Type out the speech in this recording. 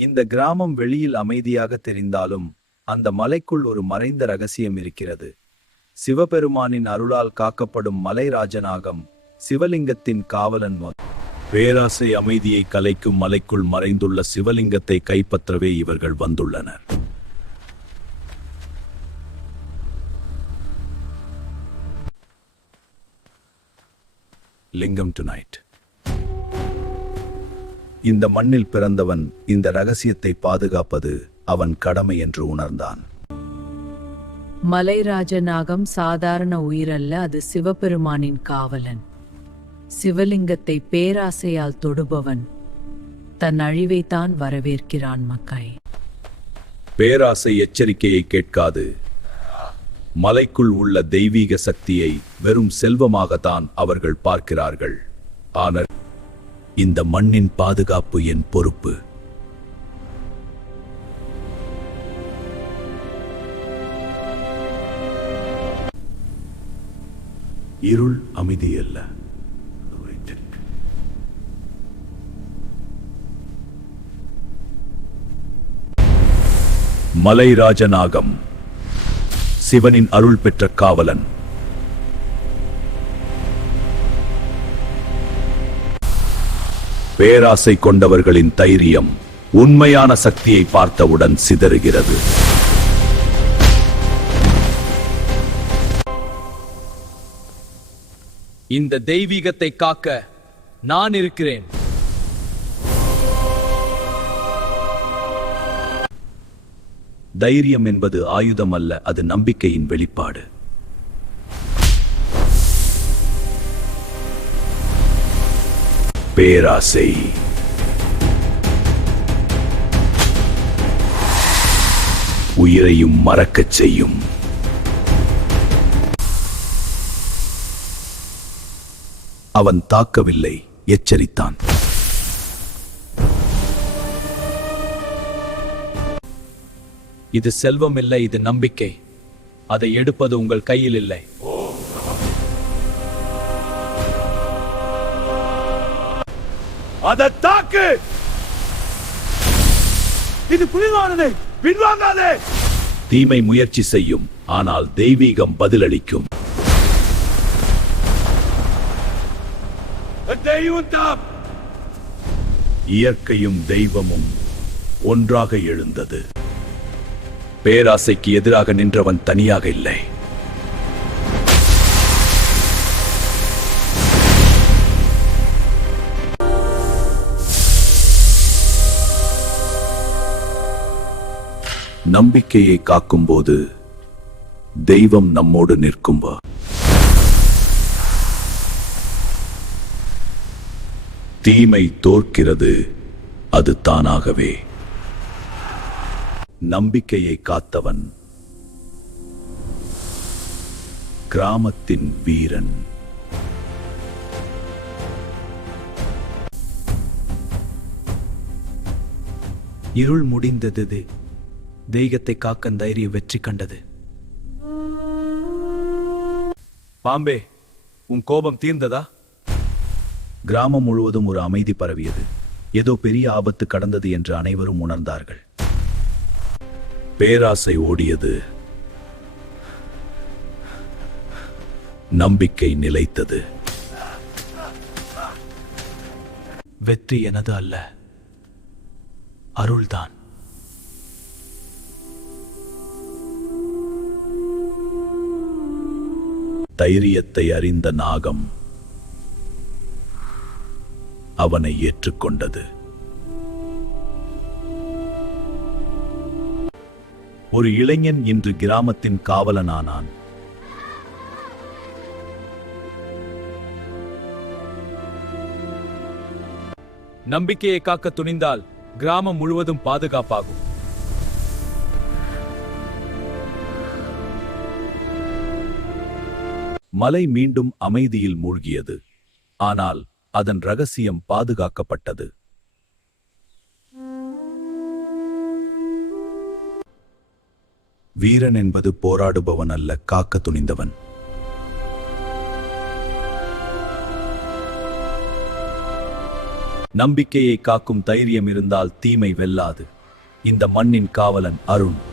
இந்த கிராமம் வெளியில் அமைதியாக தெரிந்தாலும் அந்த மலைக்குள் ஒரு மறைந்த ரகசியம் இருக்கிறது. சிவபெருமானின் அருளால் காக்கப்படும் மலை ராஜநாகம், சிவலிங்கத்தின் காவலன். பேராசை அமைதியை கலைக்கும் மலைக்குள் மறைந்துள்ள சிவலிங்கத்தை கைப்பற்றவே இவர்கள் வந்துள்ளனர். லிங்கம் டுநைட். இந்த மண்ணில் பிறந்தவன் இந்த ரகசியத்தை பாதுகாப்பது அவன் கடமை என்று உணர்ந்தான். மலைராஜநாகம் சாதாரண உயிரல்ல, அது சிவபெருமானின் காவலன். சிவலிங்கத்தை பேராசையால் தொடுபவன் தன் அழிவைத்தான் வரவேற்கிறான். மக்காய், பேராசை எச்சரிக்கையை கேட்காது. மலைக்குள் உள்ள தெய்வீக சக்தியை வெறும் செல்வமாகத்தான் அவர்கள் பார்க்கிறார்கள். ஆனால் இந்த மண்ணின் பாதுகாப்பு என் பொறுப்பு. இருள் அமைதியல்ல, மலை ராஜநாகம் சிவனின் அருள் பெற்ற காவலன். பேராசை கொண்டவர்களின் தைரியம் உண்மையான சக்தியை பார்த்தவுடன் சிதறுகிறது. இந்த தெய்வீகத்தை காக்க நான் இருக்கிறேன். தைரியம் என்பது ஆயுதம் அல்ல, அது நம்பிக்கையின் வெளிப்பாடு. பேராசை உயிரையும் மறக்கச் செய்யும். அவன் தாக்கவில்லை, எச்சரித்தான். இது செல்வம் இல்லை, இது நம்பிக்கை. அதை எடுப்பது உங்கள் கையில் இல்லை. அதை தாக்கு. இது புனிதமானது, பின்வாங்காதே. தீமை முயற்சி செய்யும், ஆனால் தெய்வீகம் பதிலளிக்கும். இயற்கையும் தெய்வமும் ஒன்றாக எழுந்தது. பேராசைக்கு எதிராக நின்றவன் தனியாக இல்லை. நம்பிக்கையை காக்கும்போது தெய்வம் நம்மோடு நிற்கும். தீமை தோற்கிறது, அது தானாகவே. நம்பிக்கையை காத்தவன் கிராமத்தின் வீரன். இருள் முடிந்தது, தெய்வத்தை காக்க தைரியம் வெற்றி கண்டது. பாம்பே, உன் கோபம் தீர்ந்ததா? கிராமம் முழுவதும் ஒரு அமைதி பரவியது. ஏதோ பெரிய ஆபத்து கடந்தது என்று அனைவரும் உணர்ந்தார்கள். பேராசை ஓடியது, நம்பிக்கை நிலைத்தது. வெற்றி எனது அல்ல, அருள்தான். தைரியத்தை அறிந்த நாகம் அவனை ஏற்றுக்கொண்டது. ஒரு இளைஞன் இன்று கிராமத்தின் காவலனானான். நம்பிக்கையை காக்க துணிந்தால் கிராமம் முழுவதும் பாதுகாப்பாகும். மலை மீண்டும் அமைதியில் மூழ்கியது. ஆனால் அதன் ரகசியம் பாதுகாக்கப்பட்டது. வீரன் என்பது போராடுபவன் அல்ல, காக்க துணிந்தவன். நம்பிக்கையை காக்கும் தைரியம் இருந்தால் தீமை வெல்லாது. இந்த மண்ணின் காவலன் அருண்.